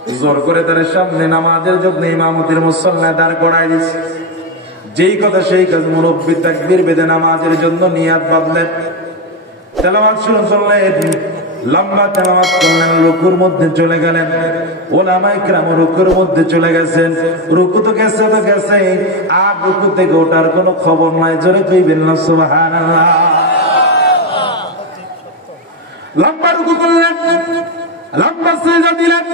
জোর করে তার সামনে নামাজের জন্য ইমামতির মুসল্লা দাঁড় করায় দিচ্ছে। যেই কথা সেই কাজ, মুরব্বি তাকবীর বেঁধে নামাজের জন্য নিয়াত বাঁধলেন, তেলাওয়াত শুরু করলেন, লম্বা তেলাওয়াত করলেন, রুকুর মধ্যে চলে গেলেন। উলামায়ে কেরাম রুকুর মধ্যে চলে গেছেন। রুকু তো গেছে, আর রুকু থেকে ওঠার কোনো খবর নাই। জোরে কইবেন না সুবহানাল্লাহ। লম্বা রুকু করলেন, লম্বা সিজদা দিলেন,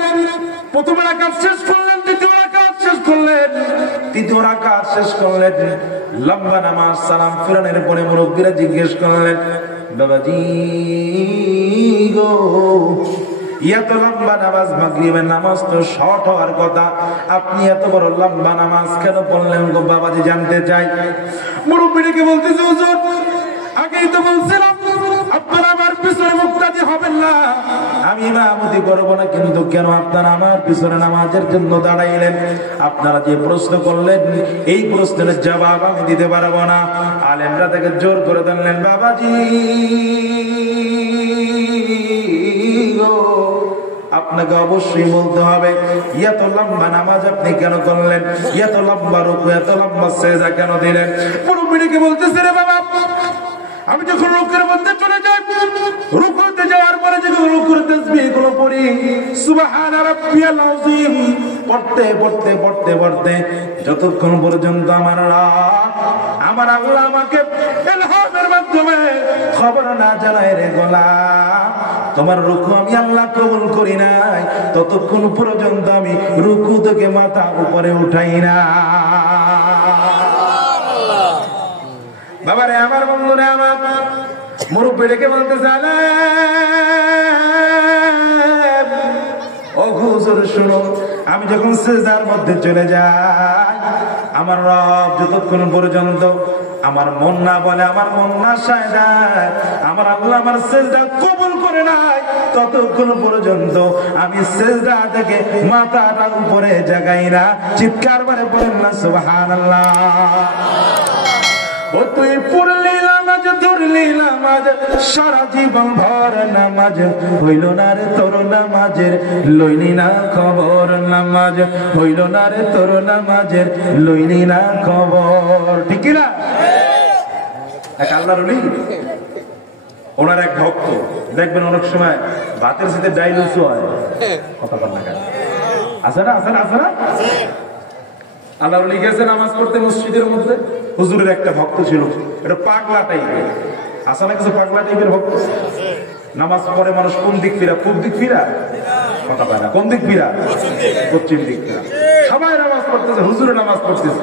প্রথম রাকাত শেষ করলেন, দ্বিতীয় রাকাত শেষ করলেন, তৃতীয় রাকাত শেষ করলেন। লম্বা নামাজ সালাম ফিরানোর পরে মুরব্বিরা জিজ্ঞেস করলেন, বাবাজি গো, এত লম্বা নামাজ, মাগরিবের নামাজ তো শর্ট হওয়ার কথা, আপনি এত বড় লম্বা নামাজ কেন পড়লেন গো বাবাজি, জানতে চাই। মুরব্বিকে বলতেছে, হুজুর আগেই তো বলছিলাম আপনারা আমার পিছনে মুক্তাদি হবেন না, আমি ইমামতি করব না, কিন্তু কেন আপনারা আমার পিছনে নামাজের জন্য দাঁড়াইলেন? আপনারা যে প্রশ্ন করলেন এই প্রশ্নের জবাব আমি দিতে পারবো না। আলেমরা তাকে জোর করে ধরলেন, বাবাজি গো, আপনাকে অবশ্যই বলতে হবে এত লম্বা নামাজ আপনি কেন করলেন, এত লম্বা রুকু, এত লম্বা সেজদা কেন দিলেন? মুরব্বিকে বলতেছে, রে বাবা, আমি যখন রুকুর মধ্যে চলে যাই, রুকুতে যাওয়ার পরে যখন রুকুর তাসবিহগুলো পড়ি, সুবহান রাব্বিয়াল আযীম পড়তে পড়তে পড়তে পড়তে যতক্ষণ পর্যন্ত আমার আল্লাহ আমাকে ইলহামের মাধ্যমে খবর না জানায়, রে গোলাম তোমার রুকু আমি আল্লাহ কবুল করি নাই, ততক্ষণ পর্যন্ত আমি রুকু থেকে মাথা উপরে উঠাই না। বাবারে আমার, বন্ধুরে আমার, মুরব্বি ডেকে বলতে চাইলে, ও হুজুর শুনো, আমি যখন সিজদার মধ্যে চলে যাই, আমার রব যতক্ষণ পর্যন্ত আমার মন না বলে, আমার মন না সায়দা, আমার আল্লাহ আমার সিজদা কবুল করে নাই, ততক্ষণ পর্যন্ত আমি সিজদা থেকে মাথাটা উপরে জাগাই না। চিৎকার করে বলেন না সুবহানাল্লাহ। ও তুই পড়লি নামাজ, ধরলি নামাজ, সারা জীবন ভর নামাজ, হইল না রে তোর নামাজের, লইলি না খবর, নামাজ হইল না রে তোর নামাজের, লইলি না খবর। ঠিক না? এক আল্লাহর ওলি, ওনার এক ভক্ত, দেখবেন অনেক সময় ভাতের সাথে ডাইল উঁচু হয়, কথা বল না কেন, আছে না, আছে না, আছে না? আল্লাহর ওলি গেছে নামাজ পড়তে মসজিদের মধ্যে, হুজুরের একটা ভক্ত ছিল, এটা পাগলা টাইপের, আসা না কিছু পাগলা টাইপের ভক্ত। নামাজ পড়ে মানুষ কোন দিক ফিরা, পূব দিক ফিরা, কথা পায় না, কোন দিক ফিরা, পশ্চিম দিক ফিরা, সবাই নামাজ পড়তেছে, হুজুরে নামাজ পড়তেছে।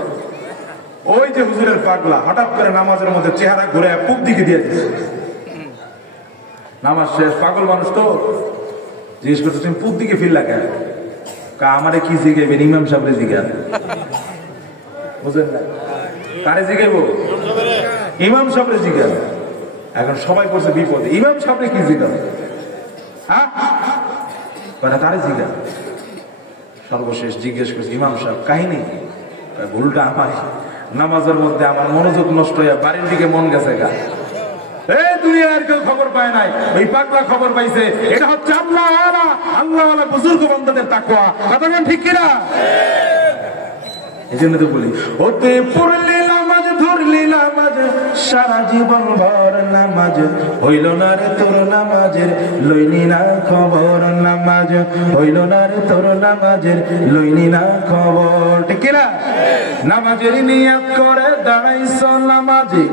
ওই যে হুজুরের পাগলা হঠাৎ করে নামাজের মধ্যে চেহারা ঘুরে পূব দিকে দিয়ে দিচ্ছে। নামাজ শেষ, পাগল মানুষ তো জিজ্ঞেস করতে, তুমি পূব দিকে ফিরলা কেন? আমারে কি জিগাইবেন, ইমাম সাহেবের জিগান, বুঝলেন না? কারে জিগাইব? ইমাম সাহেবের জিগান। এখন সবাই পড়ছে বিপদে, ইমাম সাহেবের কি জিগান, হ্যাঁ কারে জিগান। সর্বশেষ জিজ্ঞেস করছে, ইমাম সাহেব কাহিনী, ভুলটা আমার, নামাজের মধ্যে আমার মনোযোগ নষ্ট হয়ে বাড়ির দিকে মন গেছে গা। এই দুনিয়ার কেউ খবর পায় নাই, ওই পাগলা খবর পাইছে। এটা হচ্ছে আল্লাহওয়ালা বুজুর্গ বান্দাদের তাকওয়া। কথা বলেন ঠিক কিনা? এই জন্য তো বলি, ওতে পড়লি নামাজ, ধরলি নামাজ, সারা জীবন ভর নামাজ, হইল না রে তোর নামাজের, লইলি না খবর, নামাজ হইল না রে তোর নামাজের, লইলি না খবর। ঠিক কিনা? নামাজের নিয়াত করে দাঁড়াইছ নামাজে,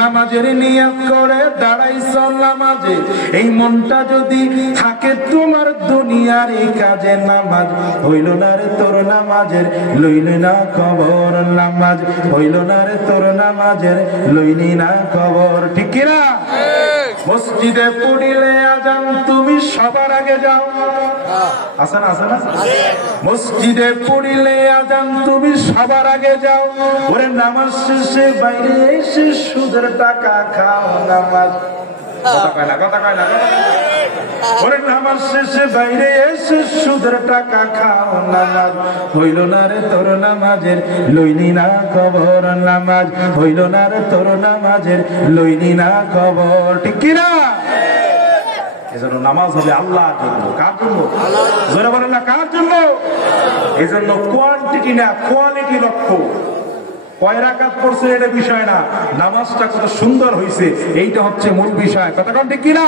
নামাজের নিয়াত করে দাঁড়াইছ নামাজে, এই মনটা যদি থাকে তোমার দুনিয়ার এই কাজে, নামাজ হইল না রে তোর নামাজের, লইল না খবর, নামাজ হইল না রে তোর নামাজের, লইলি না খবর। ঠিক কিনা? মসজিদে পড়িলে আজান তুমি সবার আগে যাও, আছে না, আছে না? মসজিদে পড়িলে আজান তুমি সবার আগে যাও, ওরে নামাজ শেষে বাইরে এসে সুদের টাকা খাও, নামাজ কথা কয় না, কথা কয় না, ওরে নামাজ শেষে বাইরে এসে সুদের টাকা খাও, নামাজ হইল না রে তোর নামাজের, লইলি না খবর, নামাজ হইল না রে তোর নামাজের, লইলি না খবর। ঠিক কিনা? এজন্য নামাজ হবে আল্লাহর জন্য। কার জন্য? জোরে বলেন না, কার জন্য? এজন্য কোয়ান্টিটি না কোয়ালিটি লক্ষ্য। কয় রাকাত পড়ছে এটা বিষয় না, নামাজটা কত সুন্দর হয়েছে এইটা হচ্ছে মূল বিষয়। কথা কোন ঠিক কিনা?